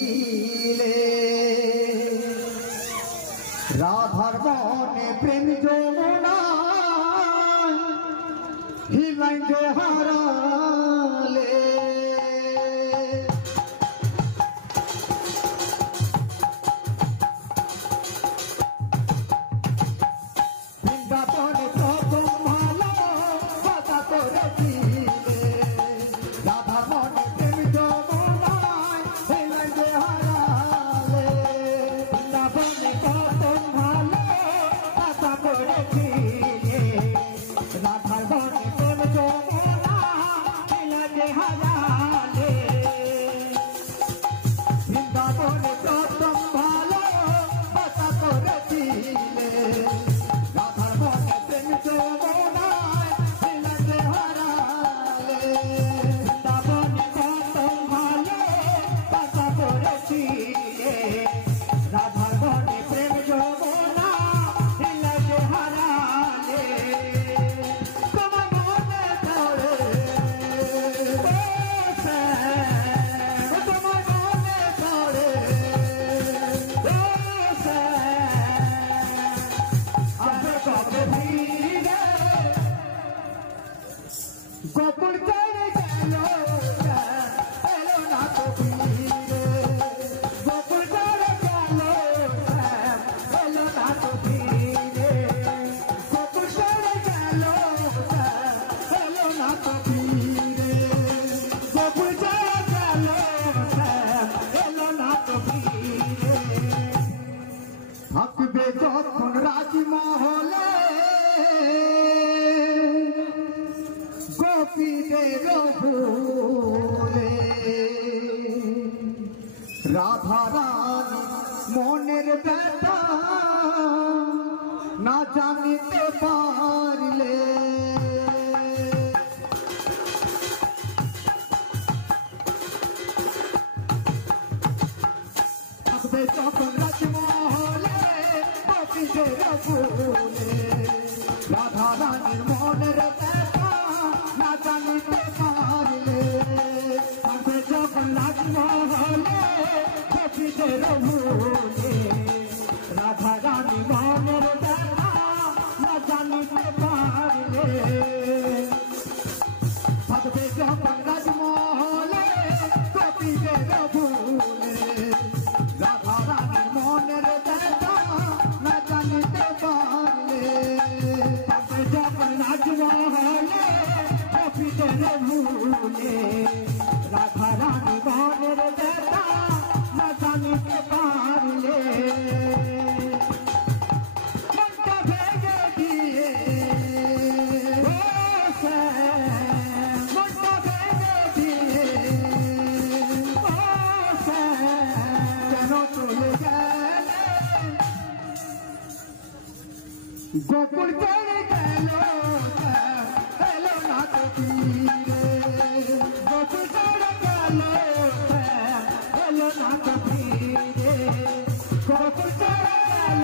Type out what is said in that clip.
দিলে রাধার মনে প্রেম যমুনা হিলাই যে হারালে বৃন্দাবনে প্রথম ভালো কথা করেছিলে রাধার মনে প্রেম যমুনা হিলাই যে হারালে বৃন্দাবনে প্রথম ভালো কথা করেছিলে রাধার মনে প্রেম যমুনা হিলাই যে হারালে বৃন্দাবনে প্রথম ভালো কথা করেছিলে রাধার মনে প্রেম যমুনা হিলাই যে হারালে বৃন্দাবনে প্রথম ভালো কথা করেছিলে রাধার মনে প্রেম যমুনা হিলাই যে হারালে তোমার মনে পড়ে বসে তোমার মনে পড়ে বসে আসে কবে ফিরে গোকুল চলে গেল এলো না তো ফিরে গোকুল চলে গেল এলো না তো ফিরে গোকুল চলে গেল এলো না তো ফিরে গোকুল চলে গেল এলো না তো ফিরে থাকবে যখন রাজমহলে গোপীদের ভুলে রাধা রানী মনের ব্যথা না জানিতে পারলে থাকবে যখন রাজমহলে গোপীদের ভুলে রাধা রানীর মনের ব্যথা না জানিতে পারলে থাকবে যখন রাজমহলে গোপীদের ভুলে রাধা রানী মনের ব্যথা না জানিতে পারলে থাকবে যখন রাজমহলে গোপীদের ভুলে রাধা রানীর মনের ব্যথা না জানিতে পারলে থাকবে যখন রাজমহলে গোপীদের ভুলে রাধা রানী মনের ব্যথা না জানিতে পারলে মনটা ভেঙে দিয়ে বসে মনটা ভেঙে দিয়ে বসে কেন চলে গেলে গোকুল চলে গেল এলো না তো ফিরে গোকুল চলে গেল এলো না তো ফিরে গোকুল চলে গেল